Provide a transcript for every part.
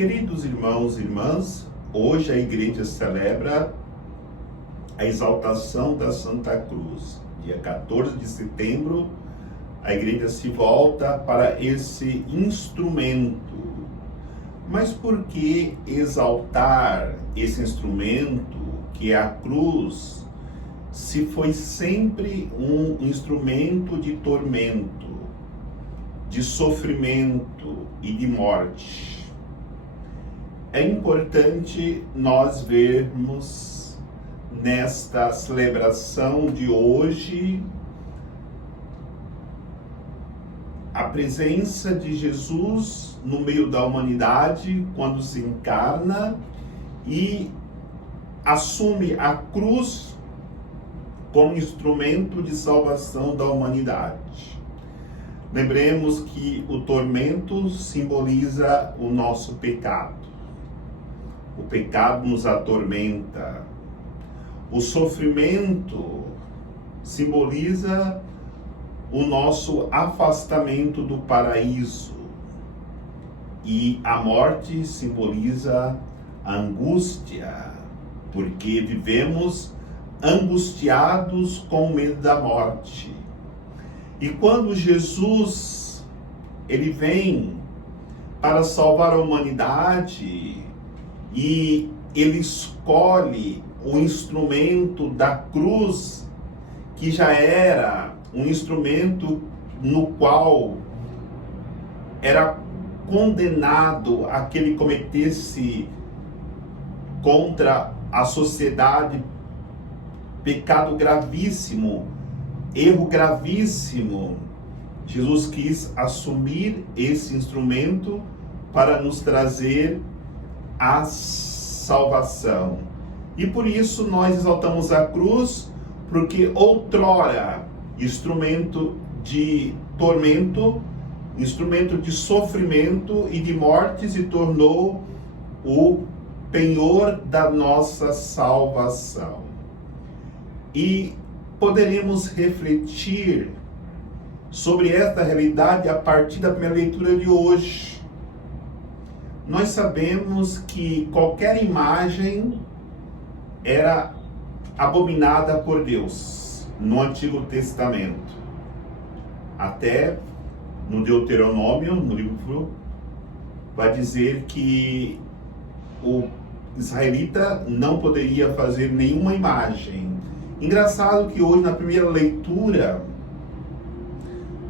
Queridos irmãos e irmãs, hoje a igreja celebra a exaltação da Santa Cruz. Dia 14 de setembro, a igreja se volta para esse instrumento. Mas por que exaltar esse instrumento, que é a cruz, se foi sempre um instrumento de tormento, de sofrimento e de morte? É importante nós vermos nesta celebração de hoje a presença de Jesus no meio da humanidade quando se encarna e assume a cruz como instrumento de salvação da humanidade. Lembremos que o tormento simboliza o nosso pecado. O pecado nos atormenta. O sofrimento simboliza o nosso afastamento do paraíso. E a morte simboliza a angústia, porque vivemos angustiados com medo da morte. E quando Jesus ele vem para salvar a humanidade e ele escolhe o instrumento da cruz, que já era um instrumento no qual era condenado a que ele cometesse contra a sociedade pecado gravíssimo, erro gravíssimo. Jesus quis assumir esse instrumento para nos trazer a salvação. E por isso nós exaltamos a cruz, porque outrora instrumento de tormento, instrumento de sofrimento e de morte, se tornou o penhor da nossa salvação. E poderemos refletir sobre esta realidade a partir da primeira leitura de hoje. Nós sabemos que qualquer imagem era abominada por Deus no Antigo Testamento. Até no Deuteronômio, no livro, vai dizer que o israelita não poderia fazer nenhuma imagem. Engraçado que hoje, na primeira leitura,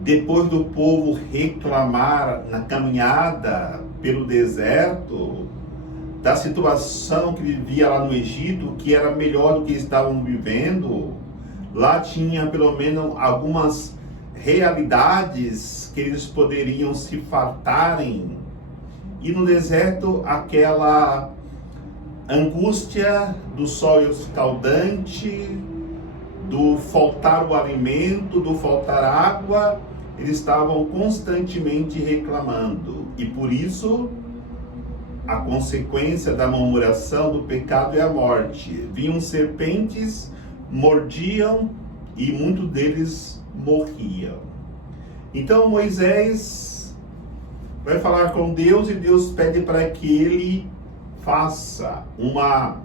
depois do povo reclamar na caminhada pelo deserto, da situação que vivia lá no Egito, que era melhor do que estavam vivendo, lá tinha pelo menos algumas realidades que eles poderiam se fartarem. E no deserto, aquela angústia do sol escaldante, do faltar o alimento, do faltar água, eles estavam constantemente reclamando. E por isso, a consequência da murmuração do pecado é a morte. Vinham serpentes, mordiam e muitos deles morriam. Então Moisés vai falar com Deus e Deus pede para que ele faça uma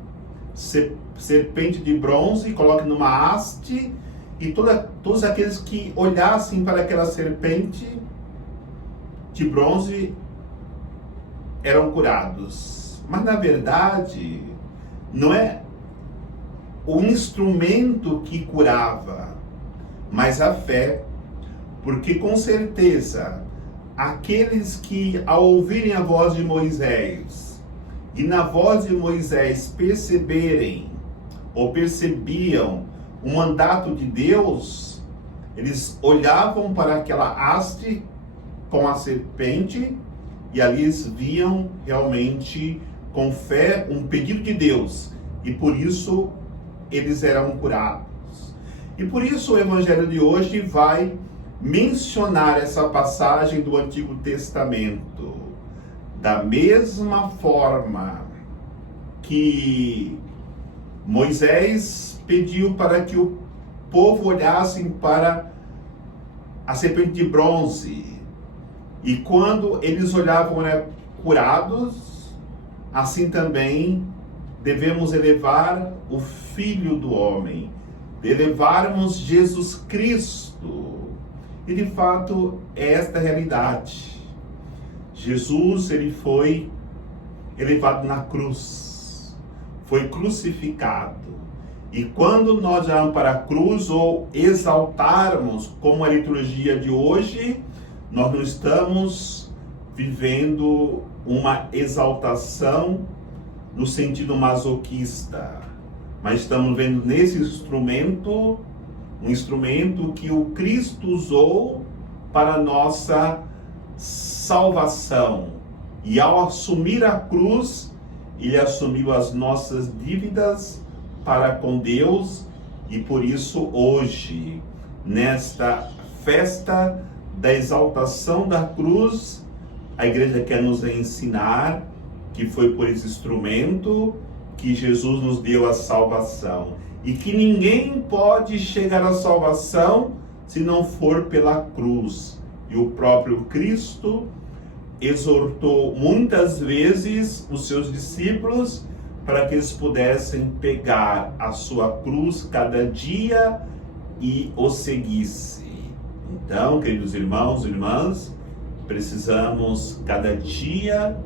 serpente de bronze, coloque numa haste, e todos aqueles que olhassem para aquela serpente de bronze eram curados. Mas na verdade não é o instrumento que curava, mas a fé, porque com certeza aqueles que ao ouvirem a voz de Moisés e na voz de Moisés percebiam o mandato de Deus, eles olhavam para aquela haste com a serpente e ali eles viam realmente com fé um pedido de Deus e por isso eles eram curados. E por isso o evangelho de hoje vai mencionar essa passagem do Antigo Testamento. Da mesma forma que Moisés pediu para que o povo olhasse para a serpente de bronze, e quando eles olhavam, curados, assim também devemos elevar o Filho do Homem, elevarmos Jesus Cristo. E de fato é esta a realidade. Jesus, ele foi elevado na cruz, foi crucificado. E quando nós vamos para a cruz ou exaltarmos, como a liturgia de hoje, nós não estamos vivendo uma exaltação no sentido masoquista, mas estamos vendo nesse instrumento, um instrumento que o Cristo usou para a nossa salvação. E ao assumir a cruz, ele assumiu as nossas dívidas para com Deus, e por isso hoje, nesta festa da exaltação da cruz, a igreja quer nos ensinar que foi por esse instrumento que Jesus nos deu a salvação, e que ninguém pode chegar à salvação se não for pela cruz. E o próprio Cristo exortou muitas vezes os seus discípulos para que eles pudessem pegar a sua cruz cada dia e o seguisse. Então, queridos irmãos e irmãs, precisamos cada dia,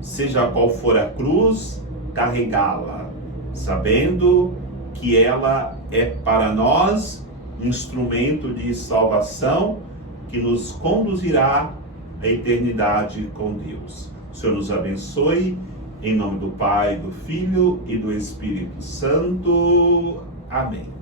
seja qual for a cruz, carregá-la, sabendo que ela é para nós instrumento de salvação que nos conduzirá à eternidade com Deus. O Senhor nos abençoe, em nome do Pai, do Filho e do Espírito Santo. Amém.